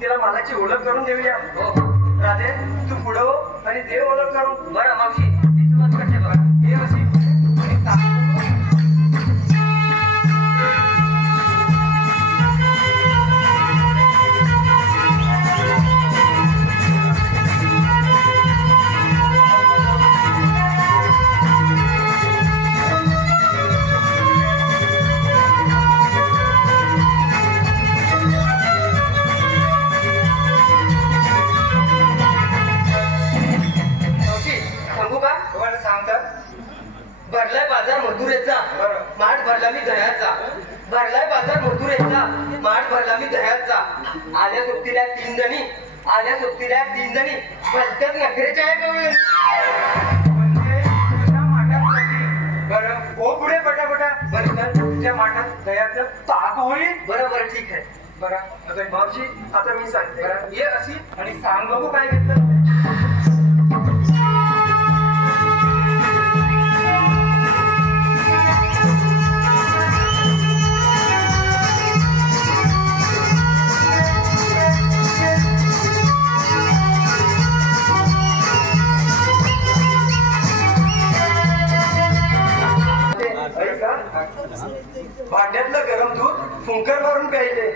तिला मालाची ओळख करून देऊया. राधे तू पुढं हो आणि दे ओळख करून. बरं मावशी मी सुरुवात करते बघा. हे अशी आणि सांग. भरलाय बाजार मधुरेचा माठ भरला मी दह्याचा. भरलाय बाजार मधुरेचा माठ भरला मी दह्याचा. आल्या सोबतीला 3 जणी आल्या सोबतीला 3 जणी भलत्याच नखरेच्या आहे गवळी. म्हणजे तुझ्या माठात बरं हो पुढे पटापटा. बरं तर तुझ्या माठात दह्याचं ताक होईल. बरं ठीक आहे. बरं आता मावशी आता मी सांगते. बरं ये अशी आणि सांग बघू काय घेतलं. भांड्यातलं गरम दूध फुंकर मारून प्यायले.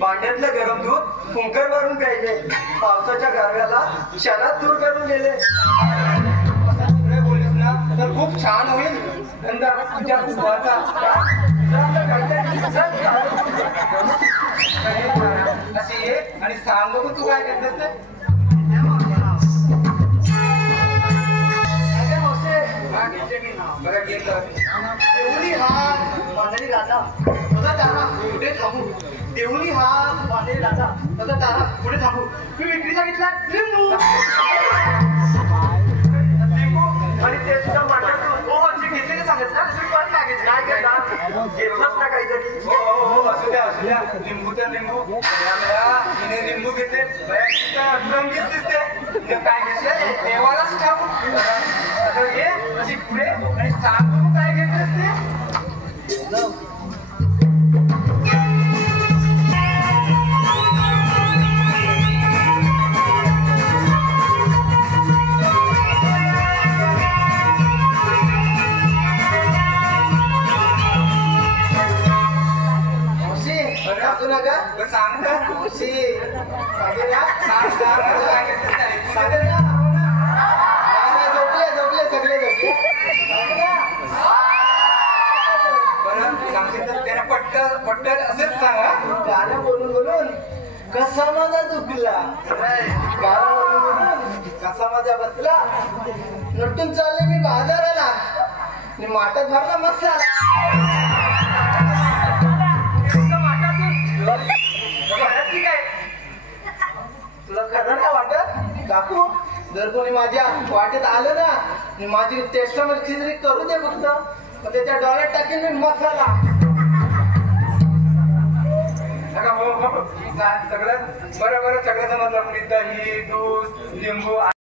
भांड्यातलं गरम दूध फुंकर मारून प्यायले. पावसाच्या गारव्याला क्षणात दूर करून गेले. बोलीस ना तर खूप छान होईल. धंदा तुझ्या भावाचा अशी ये आणि सांग बघू तू काय करतेस ते. देऊली हात बांधणी राजा तसा तारा पुढे थांबू. देऊली हात बांधणी राजा तसा तारा पुढे थांबू. मी विक्रीला घेतला लिंबू. लिंबू आणि ते सुद्धा मांडत हो असे घेतलेले सांगत ना. काय करणार घेतलाच ना काहीतरी. हो असू द्या लिंबू तर लिंबू. हिने लिंबू घेतले दिसते काय घेतले देवालाच ठाकू. आता ये अशी पुढे आणि सांग बघू काय घेतलेस ते. नका सांग झोपले सगळे झोपले. बरं सांगशील तर त्याने पट्ट असेच सांगा. गाणं बोलून कसा माझा दुखला. गाणं बोलून कसा माझा बसला. नटून चालले मी बाजाराला आणि माठात भरला मसाला. तुला खरं नाही वाटत काकू. जर कोणी माझ्या वाटेत आलं ना माझी टेस्टमध्ये खिचडी करू दे फक्त. त्याच्या डोळ्यात टाकेन मी मसाला. सगळं बरं सगळं समजलं. दही दूध लिंबू